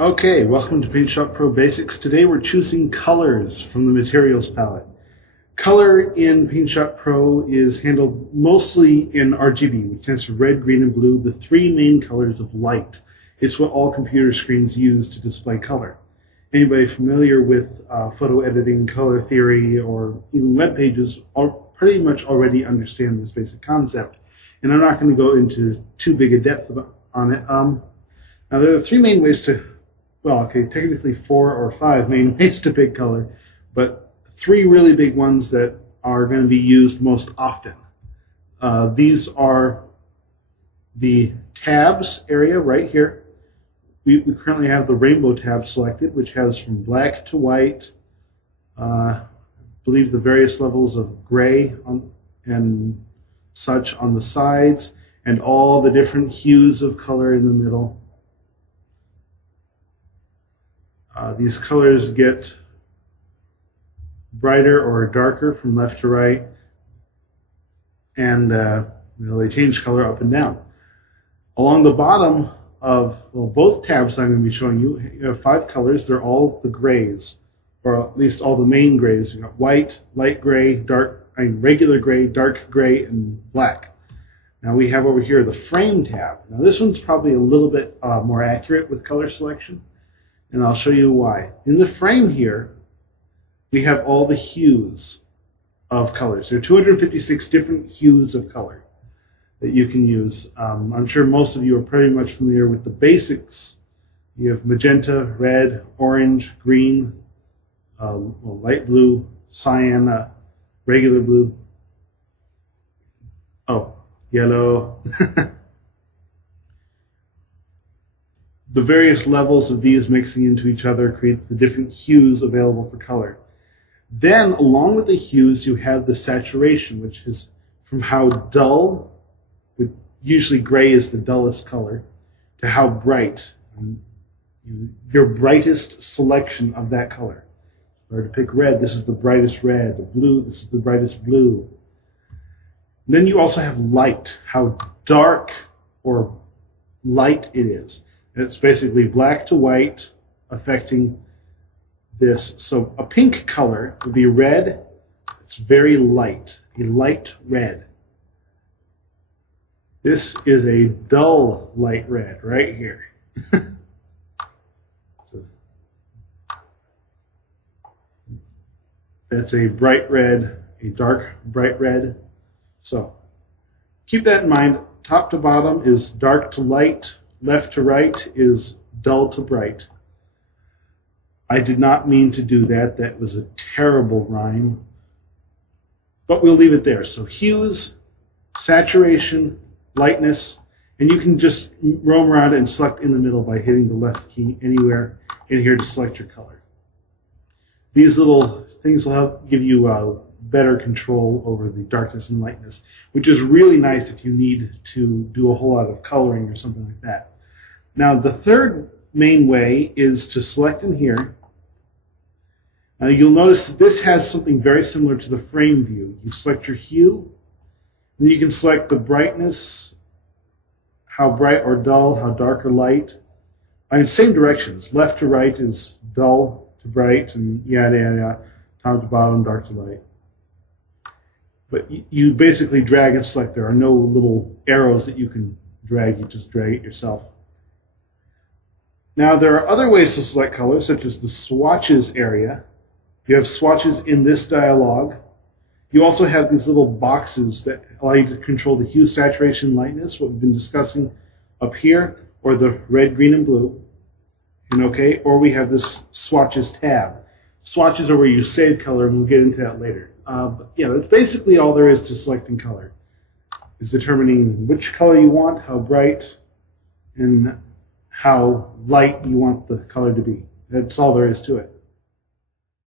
Okay, welcome to PaintShop Pro Basics. Today we're choosing colors from the materials palette. Color in PaintShop Pro is handled mostly in RGB, which stands for red, green, and blue, the three main colors of light. It's what all computer screens use to display color. Anybody familiar with photo editing, color theory, or even web pages pretty much already understand this basic concept. And I'm not going to go into too big a depth on it. Now there are three main ways to technically 4 or 5 main ways to pick color, but 3 really big ones that are going to be used most often. These are the tabs area right here. We currently have the rainbow tab selected, which has from black to white, I believe the various levels of gray and such on the sides, and all the different hues of color in the middle. These colors get brighter or darker from left to right, and they change color up and down. Along the bottom of both tabs I'm going to be showing you, you have 5 colors. They're all the grays, or at least all the main grays. You've got white, light gray, regular gray, dark gray, and black. Now we have over here the frame tab. Now this one's probably a little bit more accurate with color selection, and I'll show you why. In the frame here, we have all the hues of colors. There are 256 different hues of color that you can use. I'm sure most of you are pretty much familiar with the basics. You have magenta, red, orange, green, light blue, cyan, regular blue, yellow. The various levels of these mixing into each other creates the different hues available for color. Then, along with the hues, you have the saturation, which is from how dull, usually gray is the dullest color, to how bright, your brightest selection of that color. Or to pick red, this is the brightest red. Blue, this is the brightest blue. And then you also have light, how dark or light it is. And it's basically black to white affecting this. So a pink color would be red. It's very light, a light red. This is a dull light red right here. That's a bright red, a dark bright red. So keep that in mind. Top to bottom is dark to light. Left to right is dull to bright. I did not mean to do that. That was a terrible rhyme. But we'll leave it there. So hues, saturation, lightness, and you can just roam around and select in the middle by hitting the left key anywhere in here to select your color. These little things will help give you better control over the darkness and lightness, which is really nice if you need to do a whole lot of coloring or something like that. Now, the third main way is to select in here. Now, you'll notice that this has something very similar to the frame view. You select your hue, then you can select the brightness, how bright or dull, how dark or light. In same directions. Left to right is dull to bright, and yada yada, top to bottom, dark to light. But you basically drag and select. There are no little arrows that you can drag. You just drag it yourself. Now, there are other ways to select colors, such as the swatches area. You have swatches in this dialog. You also have these little boxes that allow you to control the hue, saturation, lightness, what we've been discussing up here, or the red, green, and blue. And or we have this swatches tab. Swatches are where you save color, and we'll get into that later. But yeah, that's basically all there is to selecting color, is determining which color you want, how bright, and how light you want the color to be. That's all there is to it.